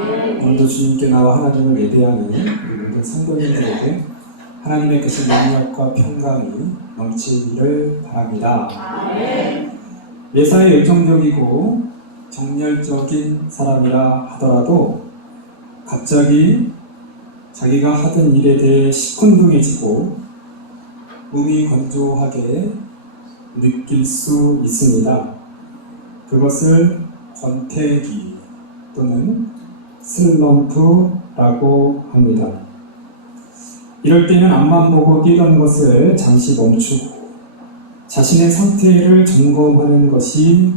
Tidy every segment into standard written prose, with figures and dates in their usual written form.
오늘도 주님께 나와 하나님을 예배하는 우리 모든 성도님들에게 하나님의 그 능력과 평강이 넘치기를 바랍니다. 매사에 열정적이고 정열적인 사람이라 하더라도 갑자기 자기가 하던 일에 대해 시큰둥해지고 몸이 건조하게 느낄 수 있습니다. 그것을 권태기 또는 슬럼프라고 합니다. 이럴 때는 앞만 보고 뛰던 것을 잠시 멈추고 자신의 상태를 점검하는 것이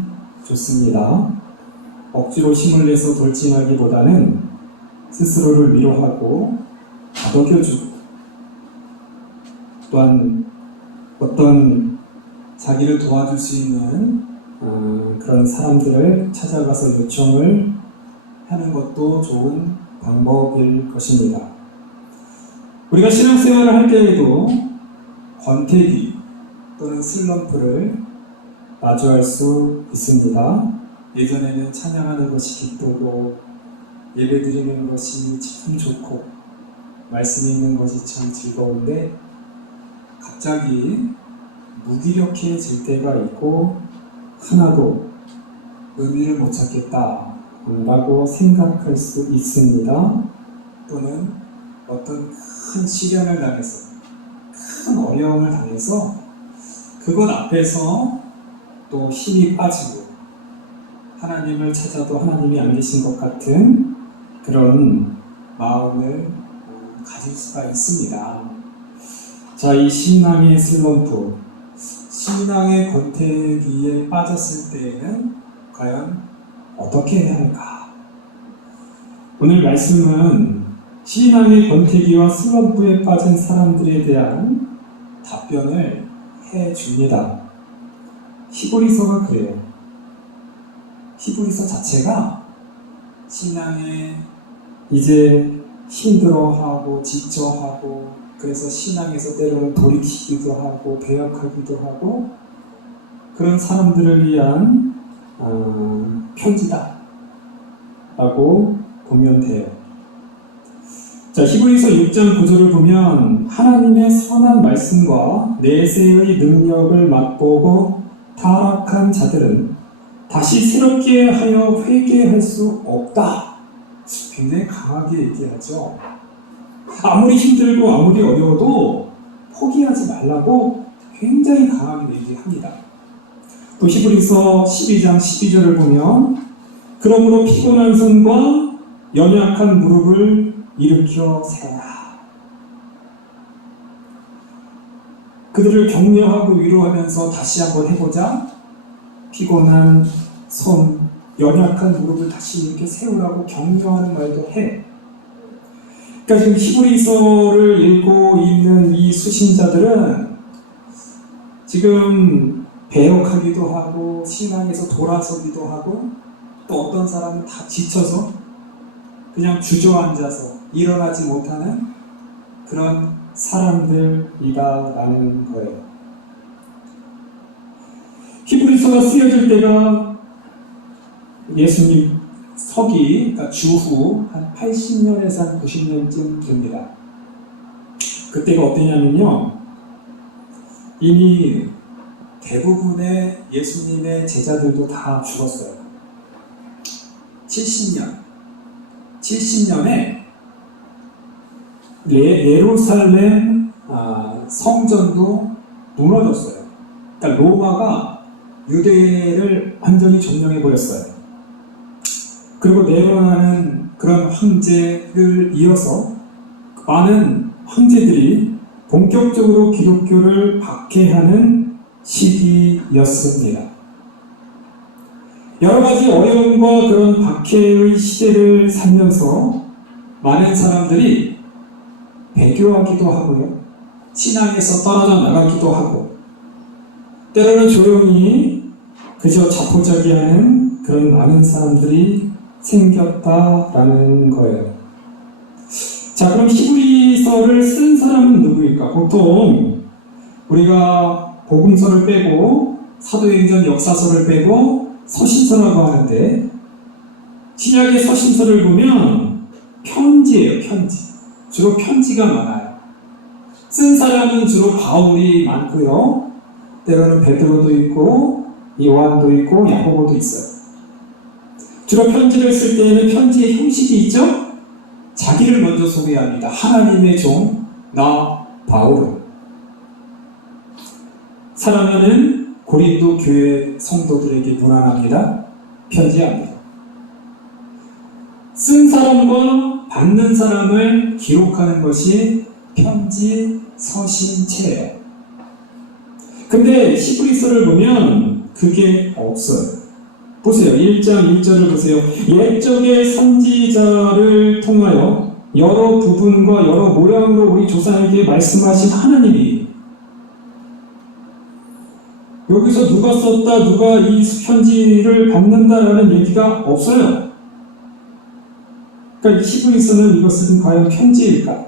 좋습니다. 억지로 힘을 내서 돌진하기보다는 스스로를 위로하고 다독여주고 또한 어떤 자기를 도와줄 수 있는 그런 사람들을 찾아가서 요청을 하는 것도 좋은 방법일 것입니다. 우리가 신앙생활을 할 때에도 권태기 또는 슬럼프를 마주할 수 있습니다. 예전에는 찬양하는 것이 기쁘고 예배드리는 것이 참 좋고 말씀 읽는 것이 참 즐거운데 갑자기 무기력해질 때가 있고 하나도 의미를 못 찾겠다 라고 생각할 수 있습니다. 또는 어떤 큰 시련을 당해서 큰 어려움을 당해서 그것 앞에서 또 힘이 빠지고 하나님을 찾아도 하나님이 안 계신 것 같은 그런 마음을 가질 수가 있습니다. 자, 이 신앙의 슬럼프, 신앙의 권태기에 빠졌을 때에는 과연 어떻게 해야 할까? 오늘 말씀은 신앙의 권태기와 슬럼프에 빠진 사람들에 대한 답변을 해줍니다. 히브리서가 그래요. 히브리서 자체가 신앙에 이제 힘들어하고 지쳐하고 그래서 신앙에서 때로는 돌이키기도 하고 배역하기도 하고 그런 사람들을 위한 편지다 라고 보면 돼요. 자, 히브리서 6장 9절을 보면 하나님의 선한 말씀과 내세의 능력을 맛보고 타락한 자들은 다시 새롭게 하여 회개할 수 없다. 굉장히 강하게 얘기하죠. 아무리 힘들고 아무리 어려워도 포기하지 말라고 굉장히 강하게 얘기합니다. 또 히브리서 12장 12절을 보면 그러므로 피곤한 손과 연약한 무릎을 일으켜 세워라. 그들을 격려하고 위로하면서 다시 한번 해보자. 피곤한 손, 연약한 무릎을 다시 이렇게 세우라고 격려하는 말도 해. 그러니까 지금 히브리서를 읽고 있는 이 수신자들은 지금 배역하기도 하고 신앙에서 돌아서기도 하고 또 어떤 사람은 다 지쳐서 그냥 주저앉아서 일어나지 못하는 그런 사람들이다라는 거예요. 히브리서가 쓰여질 때가 예수님 서기, 그러니까 주후 한 80년에서 한 90년쯤 됩니다. 그때가 어떠냐면요, 이미 대부분의 예수님의 제자들도 다 죽었어요. 70년에 예루살렘 성전도 무너졌어요. 그러니까 로마가 유대를 완전히 점령해버렸어요. 그리고 네로라는 그런 황제를 이어서 많은 황제들이 본격적으로 기독교를 박해하는 시기였습니다. 여러 가지 어려움과 그런 박해의 시대를 살면서 많은 사람들이 배교하기도 하고요. 신앙에서 떨어져 나가기도 하고 때로는 조용히 그저 자포자기하는 그런 많은 사람들이 생겼다라는 거예요. 자, 그럼 히브리서를 쓴 사람은 누구일까? 보통 우리가 복음서를 빼고 사도행전 역사서를 빼고 서신서라고 하는데 신약의 서신서를 보면 편지예요, 편지. 주로 편지가 많아요. 쓴 사람은 주로 바울이 많고요. 때로는 베드로도 있고 요한도 있고 야고보도 있어요. 주로 편지를 쓸 때에는 편지의 형식이 있죠? 자기를 먼저 소개합니다. 하나님의 종, 나 바울은. 사랑하는 고린도 교회 성도들에게 문안합니다. 편지합니다. 쓴 사람과 받는 사람을 기록하는 것이 편지 서신체예요. 근데 히브리서를 보면 그게 없어요. 보세요. 1장 1절을 보세요. 옛적의 선지자를 통하여 여러 부분과 여러 모양으로 우리 조상에게 말씀하신 하나님이, 여기서 누가 썼다, 누가 이 편지를 받는다라는 얘기가 없어요. 그러니까 히브리서는 이것은 과연 편지일까?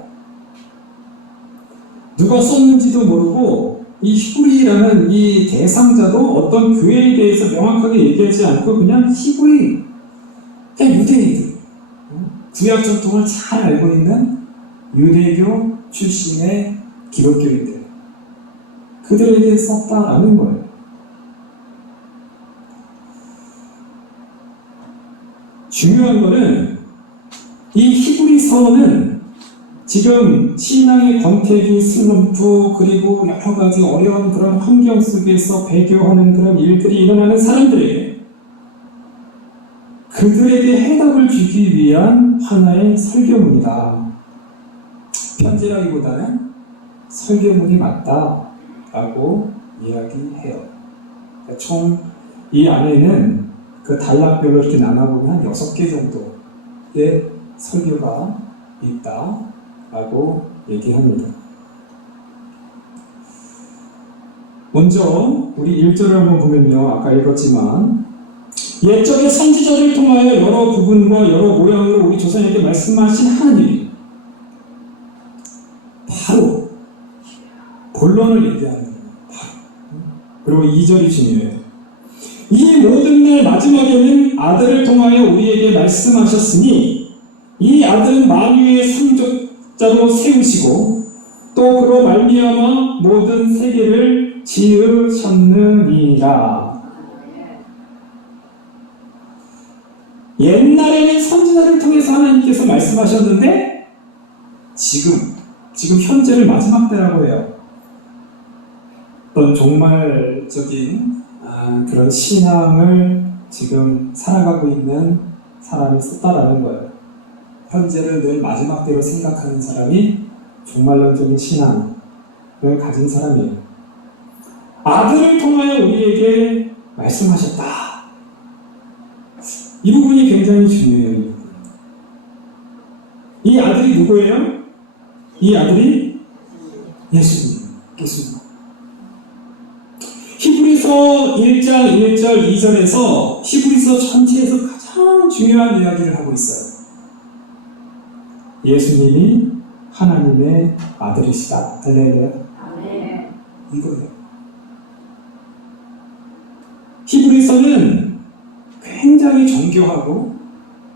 누가 썼는지도 모르고 이 히브리라는 이 대상자도 어떤 교회에 대해서 명확하게 얘기하지 않고 그냥 히브리, 그냥 유대인들, 구약 전통을 잘 알고 있는 유대교 출신의 기독교인들, 그들에게 썼다라는 거예요. 중요한 거는 이 히브리서는 지금 신앙의 권태기, 슬럼프, 그리고 여러 가지 어려운 그런 환경 속에서 배교하는 그런 일들이 일어나는 사람들에게, 그들에게 해답을 주기 위한 하나의 설교문이다. 편지라기보다는 설교문이 맞다라고 이야기해요. 총 이 안에는 그 단락별로 이렇게 나눠보면 한 6개 정도의 설교가 있다 라고 얘기합니다. 먼저 우리 1절을 한번 보면요, 아까 읽었지만 옛적의 선지자를 통하여 여러 부분과 여러 모양으로 우리 조상에게 말씀하신 하나님이, 바로 본론을 얘기하는 거예요. 그리고 2절이 중요해요. 이 모든 날 마지막에는 아들을 통하여 우리에게 말씀하셨으니 이 아들은 만유의 상속자로 세우시고 또 그로 말미암아 모든 세계를 지으셨느니라. 옛날에는 선지자를 통해서 하나님께서 말씀하셨는데 지금 현재를 마지막 때라고 해요. 어떤 종말적인 그런 신앙을 지금 살아가고 있는 사람이 썼다라는 거예요. 현재를 늘 마지막 때로 생각하는 사람이 종말론적인 신앙을 가진 사람이에요. 아들을 통하여 우리에게 말씀하셨다. 이 부분이 굉장히 중요해요. 이 아들이 누구예요? 이 아들이 예수님. 히브리서 1장 1절 2절에서 히브리서 전체에서 가장 중요한 이야기를 하고 있어요. 예수님이 하나님의 아들이시다. 할렐루야. 이거예요. 히브리서는 굉장히 정교하고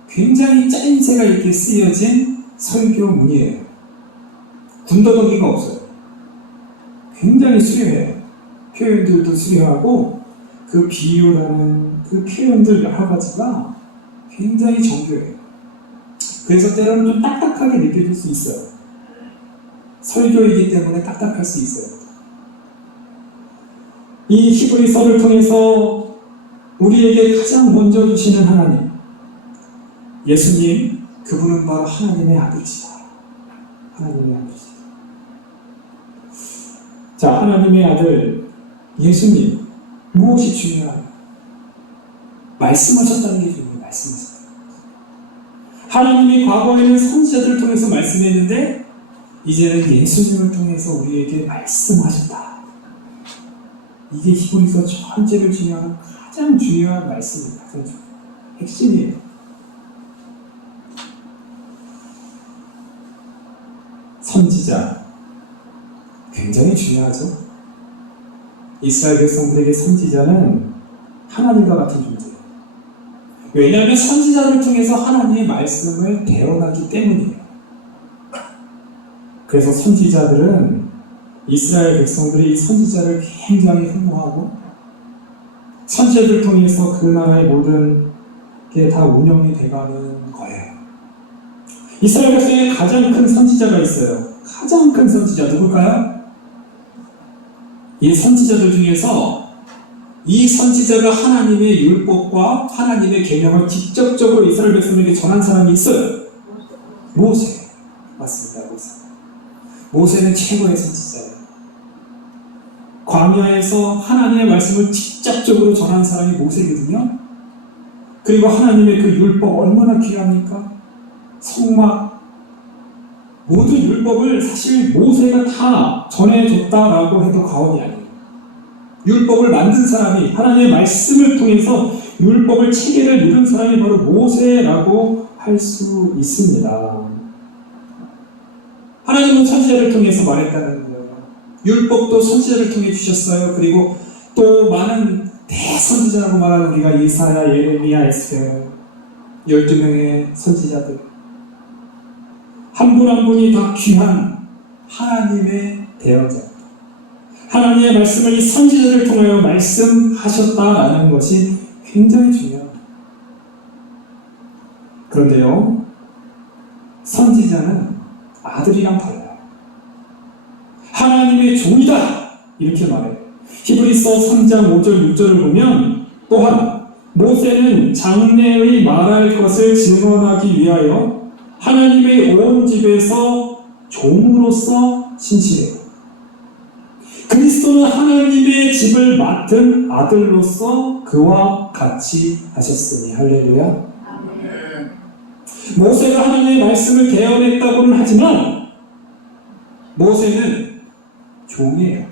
굉장히 짜임새가 있게 쓰여진 설교문이에요. 군더더기가 없어요. 굉장히 수려해요. 표현들도 수려하고 그 비유라는 그 표현들 여러 가지가 굉장히 정교해요. 그래서 때로는 좀 딱딱하게 느껴질 수 있어요. 설교이기 때문에 딱딱할 수 있어요. 이 히브리서를 통해서 우리에게 가장 먼저 주시는 하나님, 예수님, 그분은 바로 하나님의 아들이시다. 하나님의 아들이시다. 자, 하나님의 아들 예수님, 무엇이 중요한가? 말씀하셨다는 게 중요해요. 말씀하셨다. 하나님이 과거에는 선지자들을 통해서 말씀했는데 이제는 예수님을 통해서 우리에게 말씀하셨다. 이게 히브리서 전체를 중요한 가장 중요한 말씀입니다. 가장 중요한 핵심이에요. 선지자 굉장히 중요하죠. 이스라엘 백성들에게 선지자는 하나님과 같은 존재예요. 왜냐하면 선지자를 통해서 하나님의 말씀을 대언하기 때문이에요. 그래서 선지자들은 이스라엘 백성들이 이 선지자를 굉장히 흠모하고 선지자들 통해서 그 나라의 모든 게 다 운영이 돼가는 거예요. 이스라엘 백성의 가장 큰 선지자가 있어요. 가장 큰 선지자 누굴까요? 이 선지자들 중에서 이 선지자가 하나님의 율법과 하나님의 계명을 직접적으로 이스라엘 백성에게 전한 사람이 있어요. 모세. 맞습니다. 모세는 최고의 선지자예요. 광야에서 하나님의 말씀을 직접적으로 전한 사람이 모세거든요. 그리고 하나님의 그 율법 얼마나 귀합니까? 성막 모든 율법을 사실 모세가 다 전해줬다라고 해도 과언이 아니에요. 율법을 만든 사람이 하나님의 말씀을 통해서 율법을 체계를 이룬 사람이 바로 모세라고 할 수 있습니다. 하나님은 선지자를 통해서 말했다는 거예요. 율법도 선지자를 통해 주셨어요. 그리고 또 많은 대선지자라고 말하는 우리가 이사야, 예레미야, 에스겔 12명의 선지자들 한 분 한 분이 다 귀한 하나님의 대언자, 하나님의 말씀을 이 선지자를 통하여 말씀하셨다라는 것이 굉장히 중요합니다. 그런데요, 선지자는 아들이랑 달라요. 하나님의 종이다 이렇게 말해요. 히브리서 3장 5절 6절을 보면 또한 모세는 장래의 말할 것을 증언하기 위하여 하나님의 온 집에서 종으로서 신실해요. 그리스도는 하나님의 집을 맡은 아들로서 그와 같이 하셨으니 할렐루야. 모세가 하나님의 말씀을 대언했다고는 하지만 모세는 종이에요.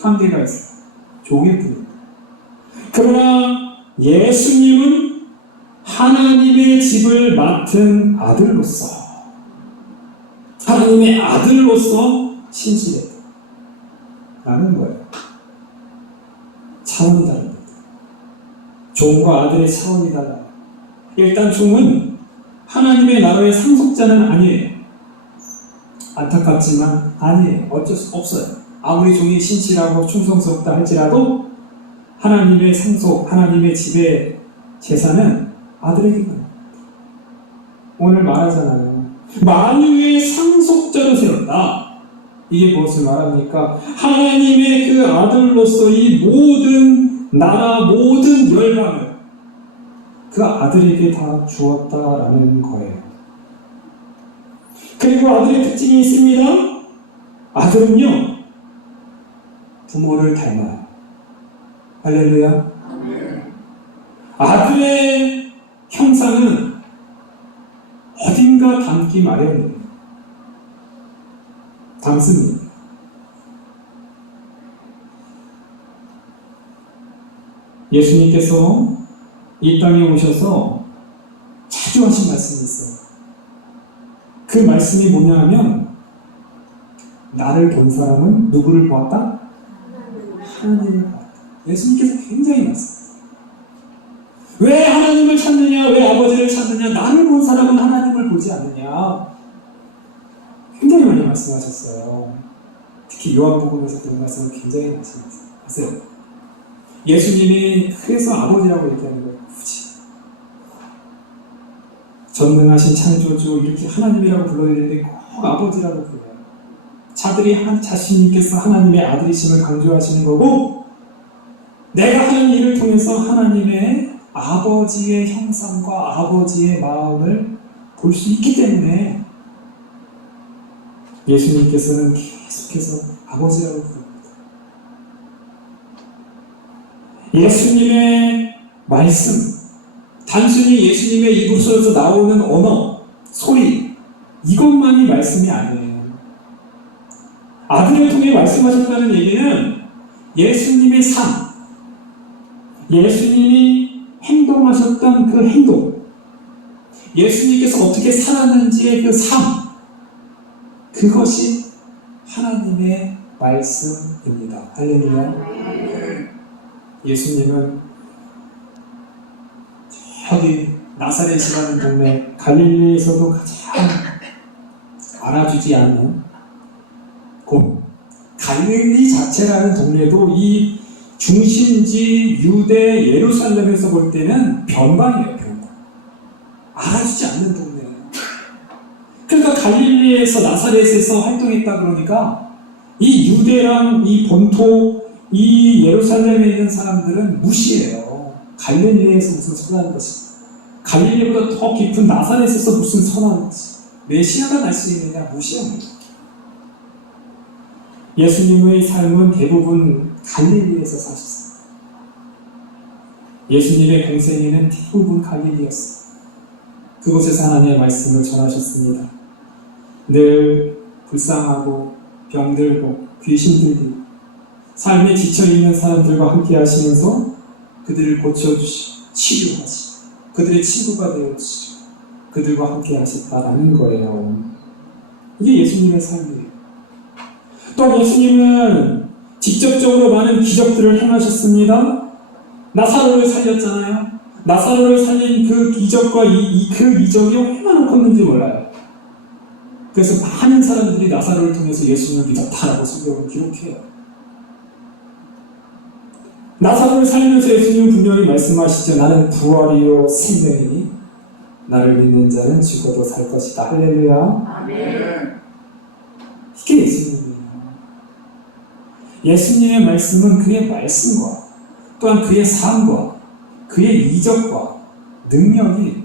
한계가 있어요. 종일 뿐입니다. 그러나 예수님은 하나님의 집을 맡은 아들로서 하나님의 아들로서 신실했다 라는 거예요. 차원이 다릅니다. 종과 아들의 차원이 달라요. 일단 종은 하나님의 나라의 상속자는 아니에요. 안타깝지만 아니에요. 어쩔 수 없어요. 아무리 종이 신실하고 충성스럽다 할지라도 하나님의 상속, 하나님의 집의 재산은 아들에게 갑니다. 오늘 말하잖아요. 만유의 상속자로 세웠다. 이게 무엇을 말합니까? 하나님의 그 아들로서 이 모든 나라, 모든 열방을 그 아들에게 다 주었다라는 거예요. 그리고 아들의 특징이 있습니다. 아들은요, 부모를 닮아요. 할렐루야. 아들의 형상은 어딘가 닮기 마련이에요. 닮습니다. 예수님께서 이 땅에 오셔서 자주 하신 말씀이 있어요. 그 말씀이 뭐냐 하면 나를 본 사람은 누구를 보았다? 하나님을 보았다. 예수님께서 굉장히 말씀하세요. 왜 하나님을 찾느냐? 왜 아버지를 찾느냐? 나를 본 사람은 하나님을 보지 않느냐? 굉장히 많이 말씀하셨어요. 특히 요한복음에서 그 말씀을 굉장히 말씀하세요. 예수님이 그래서 아버지라고 얘기하는 거예요. 굳이 전능하신 창조주 이렇게 하나님이라고 불러야 되는데 꼭 아버지라고 불러요. 자신님께서 하나님의 아들이심을 강조하시는 거고 내가 하는 일을 통해서 하나님의 아버지의 형상과 아버지의 마음을 볼 수 있기 때문에 예수님께서는 계속해서 아버지라고 부릅니다. 예수님의 말씀, 단순히 예수님의 입으로서 나오는 언어, 소리, 이것만이 말씀이 아니에요. 아들을 통해 말씀하셨다는 얘기는 예수님의 삶, 예수님이 행동하셨던 그 행동, 예수님께서 어떻게 살았는지의 그 삶, 그것이 하나님의 말씀입니다. 할렐루야. 예수님은 저기 나사렛이라는 동네, 갈릴리에서도 가장 알아주지 않는 갈릴리 자체라는 동네도 이 중심지 유대 예루살렘에서 볼 때는 변방이에요, 변방. 알아주지 않는 동네예요. 그러니까 갈릴리에서 나사렛에서 활동했다 그러니까 이 유대랑 이 본토, 이 예루살렘에 있는 사람들은 무시해요. 갈릴리에서 무슨 선한 것이, 갈릴리보다 더 깊은 나사렛에서 무슨 선한 것이, 메시아가 날 수 있느냐, 무시합니다. 예수님의 삶은 대부분 갈릴리에서 사셨어요. 예수님의 공생애는 대부분 갈릴리였어요. 그곳에서 하나님의 말씀을 전하셨습니다. 늘 불쌍하고 병들고 귀신 들리고 삶에 지쳐있는 사람들과 함께 하시면서 그들을 고쳐주시고 치료하시고 그들의 친구가 되어주시고 그들과 함께 하셨다라는 거예요. 이게 예수님의 삶이에요. 또 예수님은 직접적으로 많은 기적들을 행하셨습니다. 나사로를 살렸잖아요. 나사로를 살린 그 기적과 그 이적이 얼마나 컸는지 몰라요. 그래서 많은 사람들이 나사로를 통해서 예수님을 믿었다라고 성경은 기록해요. 나사로를 살리면서 예수님은 분명히 말씀하시죠. 나는 부활이요 생명이니 나를 믿는 자는 죽어도 살 것이다. 할렐루야. 아멘. 이게 예수님이에요. 예수님의 말씀은 그의 말씀과 또한 그의 삶과 그의 이적과 능력이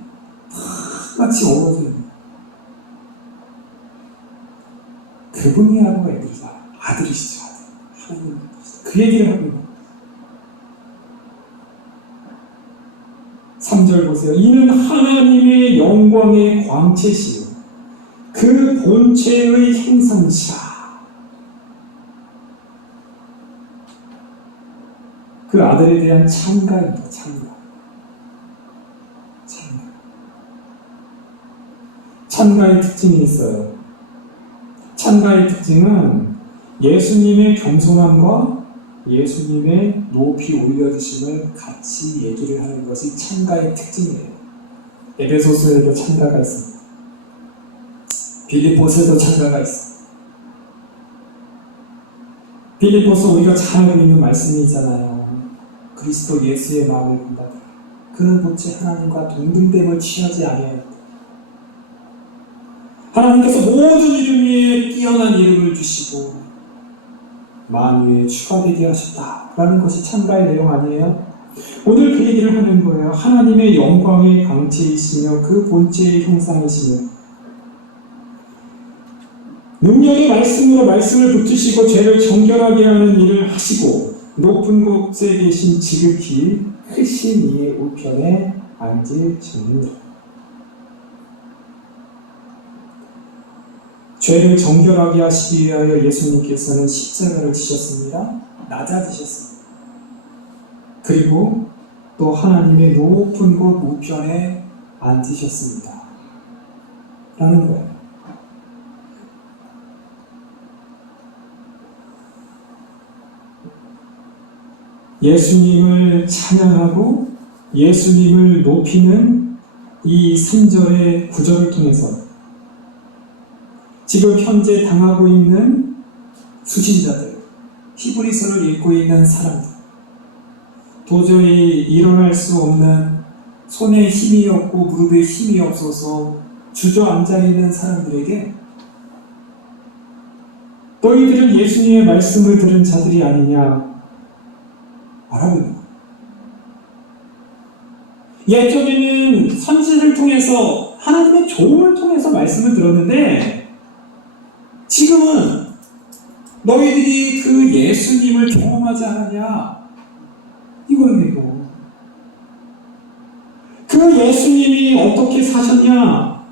다 같이 어우러져요. 그분이 하고 아들이시죠. 하나님 그 얘기를 하고 있는 3절 보세요. 이는 하나님의 영광의 광채시요 그 본체의 형상이시라. 그 아들에 대한 찬가입니다. 찬가의 특징이 있어요. 찬가의 특징은 예수님의 겸손함과 예수님의 높이 올려주심을 같이 얘기를 하는 것이 찬가의 특징이에요. 에베소서에도 찬가가 있습니다. 빌립보서에도 찬가가 있습니다. 빌립보서 우리가 잘 알고 있는 말씀이 있잖아요. 그리스도 예수의 마음을 본다더라. 그는 본체 하나님과 동등됨을 취하지 아니하였다. 하나님께서 모든 이름 위에 뛰어난 이름을 주시고 만유에 추가되게 하셨다라는 것이 찬가의 내용 아니에요? 오늘 그 얘기를 하는 거예요. 하나님의 영광의 광채이시며 그 본체의 형상이시며 능력의 말씀으로 말씀을 붙이시고 죄를 정결하게 하는 일을 하시고 높은 곳에 계신 지극히 크신 이의 우편에 앉으셨느니라. 죄를 정결하게 하시기 위하여 예수님께서는 십자가를 지셨습니다. 낮아지셨습니다. 그리고 또 하나님의 높은 곳 우편에 앉으셨습니다. 라는 거예요. 예수님을 찬양하고 예수님을 높이는 이 3절의 구절을 통해서 지금 현재 당하고 있는 수신자들, 히브리서를 읽고 있는 사람들, 도저히 일어날 수 없는 손에 힘이 없고 무릎에 힘이 없어서 주저앉아 있는 사람들에게 너희들은 예수님의 말씀을 들은 자들이 아니냐 말하고 있는 거예요. 예전에는 선지를 통해서 하나님의 조언을 통해서 말씀을 들었는데 지금은 너희들이 그 예수님을 경험하지 않았냐 이거예요. 그 예수님이 어떻게 사셨냐,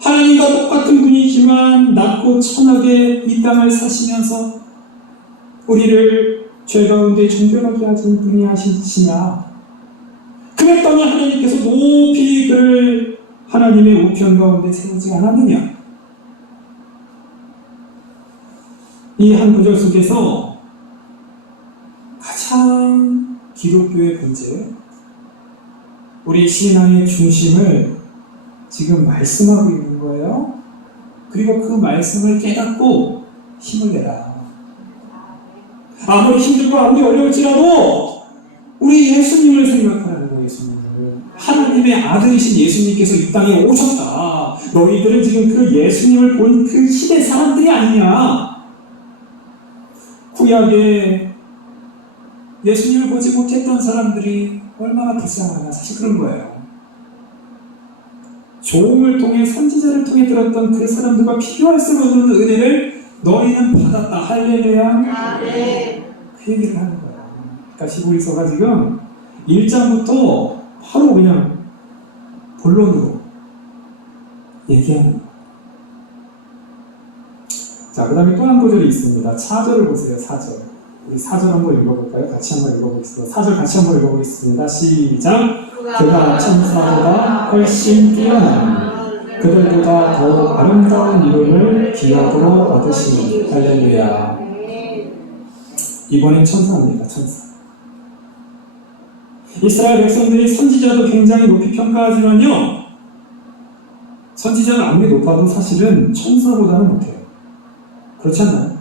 하나님과 똑같은 분이지만 낮고 천하게 이 땅을 사시면서 우리를 죄 가운데 정결하게 하신 분이 하시냐. 그랬더니 하나님께서 높이 그를 하나님의 우편 가운데 세우지 않았느냐. 이 한 구절 속에서 가장 기독교의 본질, 우리 신앙의 중심을 지금 말씀하고 있는 거예요. 그리고 그 말씀을 깨닫고 힘을 내라. 아무리 힘들고 아무리 어려울지라도 우리 예수님을 생각하라는 거예요. 예수님을. 하나님의 아들이신 예수님께서 이 땅에 오셨다. 너희들은 지금 그 예수님을 본 그 시대 사람들이 아니냐. 구약에 예수님을 보지 못했던 사람들이 얼마나 불쌍하나. 사실 그런 거예요. 종을 통해 선지자를 통해 들었던 그 사람들과 비교할 수 없는 은혜를 너희는 받았다. 할렐루야. 그 얘기를 하는 거예요. 그러니까 히브리서가 지금 1장부터 바로 그냥 본론으로 얘기하는 거예요. 자, 그 다음에 또 한 구절이 있습니다. 4절을 보세요. 4절. 우리 4절 한번 읽어볼까요? 같이 한번 읽어보겠습니다. 4절 같이 한번 읽어보겠습니다. 시작. 그가 천사보다 훨씬 뛰어난 그들보다 더 아름다운 이름을 기업으로 얻으시니. 할렐루야. 이번엔 천사입니다. 천사. 이스라엘 백성들이 선지자도 굉장히 높이 평가하지만요, 선지자가 아무리 높아도 사실은 천사보다는 못해요. 그렇지 않나요?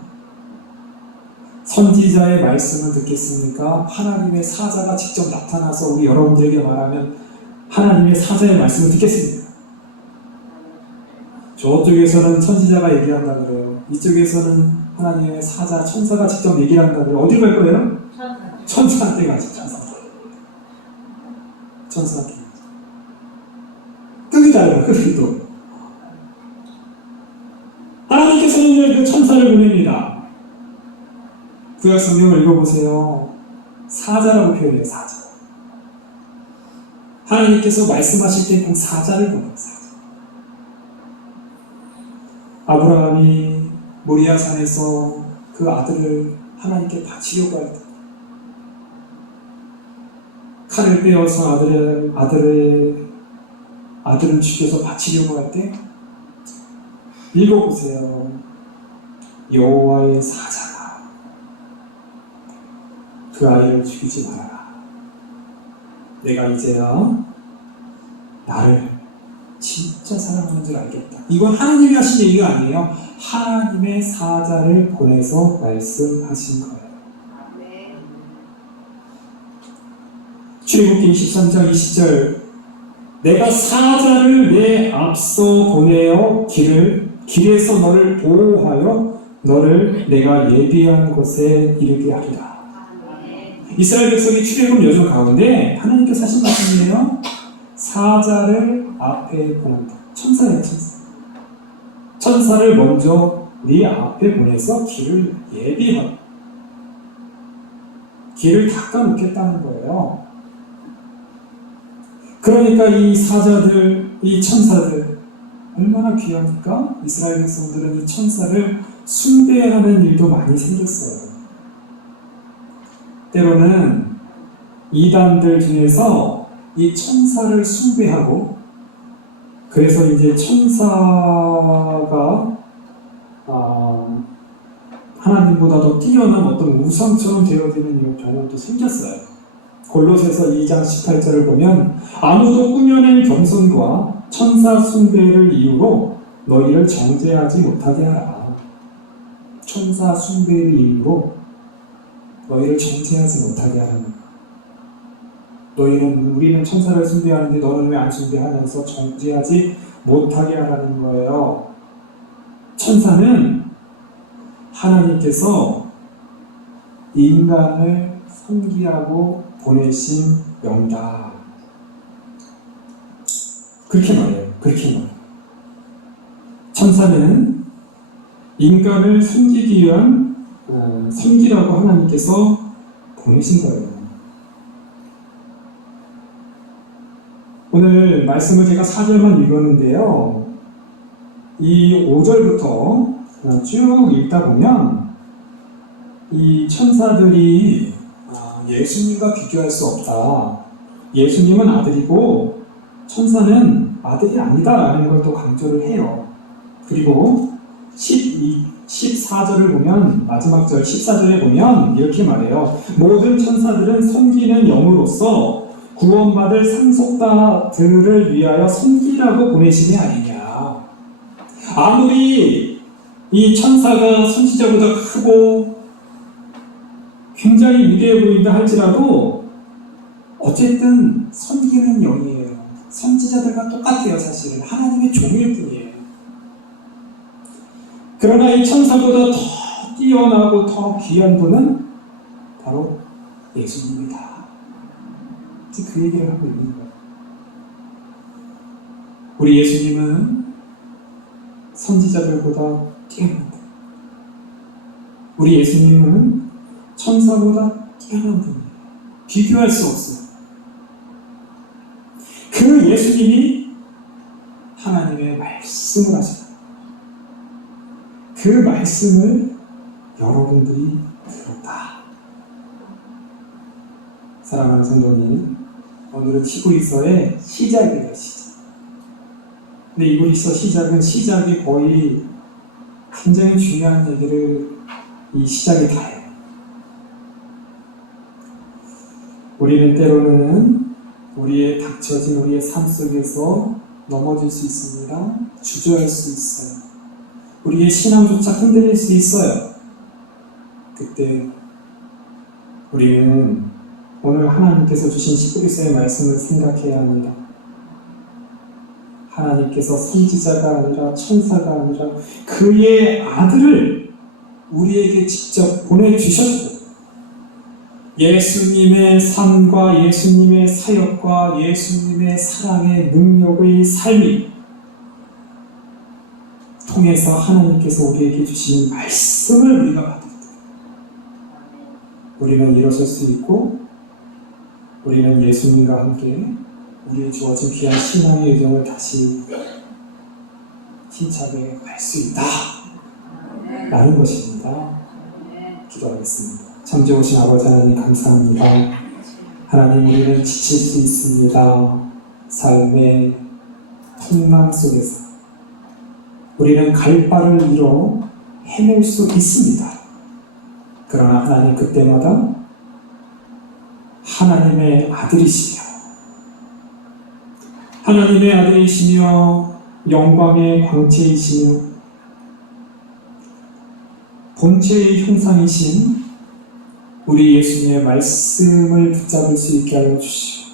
선지자의 말씀을 듣겠습니까? 하나님의 사자가 직접 나타나서 우리 여러분들에게 말하면 하나님의 사자의 말씀을 듣겠습니까? 저쪽에서는 선지자가 얘기한다 그래요. 이쪽에서는 하나님의 사자, 천사가 직접 얘기를 한다 그래요. 어디로 갈 거예요? 천사한테 가죠. 천사한테 가죠. 급이 달라요. 급이 또. 하나님께서는 그 천사를 보냅니다. 구약 성경을 읽어보세요. 사자라고 표현해요. 사자. 하나님께서 말씀하실 때 꼭 사자를 보내요. 사자. 아브라함이 모리아 산에서 그 아들을 하나님께 바치려고 할 때, 칼을 빼어서 아들을 죽여서 바치려고 할 때, 읽어보세요. 여호와의 사자가 그 아이를 죽이지 말아라. 내가 이제야 나를 진짜 사랑하는 줄 알겠다. 이건 하나님이 하신 얘기가 아니에요. 하나님의 사자를 보내서 말씀하신 거예요. 출애굽기 23장 20절. 내가 사자를 내 앞서 보내어 길에서 너를 보호하여 너를 내가 예비한 곳에 이르게 하리라. 이스라엘 백성이 출애굽 여정 가운데 하나님께서 하신 말씀이에요. 사자를 앞에 보낸다. 천사예요. 천사를 먼저 네 앞에 보내서 길을 예비하고 길을 닦아놓겠다는 거예요. 그러니까 이 사자들, 이 천사들 얼마나 귀합니까? 이스라엘 백성들은 이 천사를 숭배하는 일도 많이 생겼어요. 때로는 이단들 중에서 이 천사를 숭배하고, 그래서 이제 천사가 하나님보다 더 뛰어난 어떤 우상처럼 되어지는 경우도 생겼어요. 골로새서 2장 18절을 보면 아무도 꾸며낸 겸손과 천사 숭배를 이유로 너희를 정죄하지 못하게 하라. 천사 숭배를 이유로 너희를 정죄하지 못하게 하라는 거예요. 우리는 천사를 숭배하는데 너는 왜 안 숭배하면서 정죄하지 못하게 하라는 거예요. 천사는 하나님께서 인간을 섬기라고 보내신 영이다. 그렇게 말해요. 천사는 인간을 섬기기 위한 섬기라고 하나님께서 보내신 거예요. 오늘 말씀을 제가 4절만 읽었는데요. 이 5절부터 쭉 읽다 보면 이 천사들이 예수님과 비교할 수 없다. 예수님은 아들이고 천사는 아들이 아니다라는 걸 또 강조를 해요. 그리고 14절을 보면, 마지막 절 14절에 보면 이렇게 말해요. 모든 천사들은 섬기는 영으로서 구원받을 상속자들을 위하여 섬기라고 보내신 게 아니냐. 아무리 이 천사가 선지자보다 크고 굉장히 위대해 보인다 할지라도 어쨌든 섬기는 영이에요. 선지자들과 똑같아요. 사실은 하나님의 종일 뿐이에요. 그러나 이 천사보다 더 뛰어나고 더 귀한 분은 바로 예수님이다. 그 얘기를 하고 있는 거예요. 우리 예수님은 선지자들보다 뛰어난다. 우리 예수님은 천사보다 뛰어난 분이에요. 비교할 수 없어요. 그 예수님이 하나님의 말씀을 하셨다. 그 말씀을 여러분들이 들었다. 사랑하는 성도님, 오늘은 히브리서의 시작이에요. 시작. 근데 이 히브리서 시작이 거의 굉장히 중요한 얘기를 이 시작에 다 해요. 우리는 때로는 우리의 닥쳐진 우리의 삶 속에서 넘어질 수 있습니다. 주저할 수 있어요. 우리의 신앙조차 흔들릴 수 있어요. 그때 우리는 오늘 하나님께서 주신 히브리서의 말씀을 생각해야 합니다. 하나님께서 선지자가 아니라 천사가 아니라 그의 아들을 우리에게 직접 보내주셨고, 예수님의 삶과 예수님의 사역과 예수님의 사랑의 능력의 삶이 통해서 하나님께서 우리에게 주신 말씀을 우리가 받을 때 우리는 일어설 수 있고, 우리는 예수님과 함께 우리의 주어진 귀한 신앙의 여정을 다시 힘차게 갈 수 있다 라는 것입니다. 기도하겠습니다. 참지 오신 아버지 하나님 감사합니다. 하나님, 우리는 지칠 수 있습니다. 삶의 풍랑 속에서 우리는 갈 바를 잃어 헤맬 수 있습니다. 그러나 하나님, 그때마다 하나님의 아들이시며 영광의 광채이시며 본체의 형상이신 우리 예수님의 말씀을 붙잡을 수 있게 하여 주시오.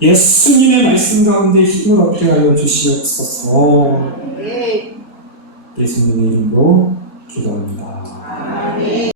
예수님의 말씀 가운데 힘을 얻게 하여 주시옵소서. 예수님의 이름으로 기도합니다.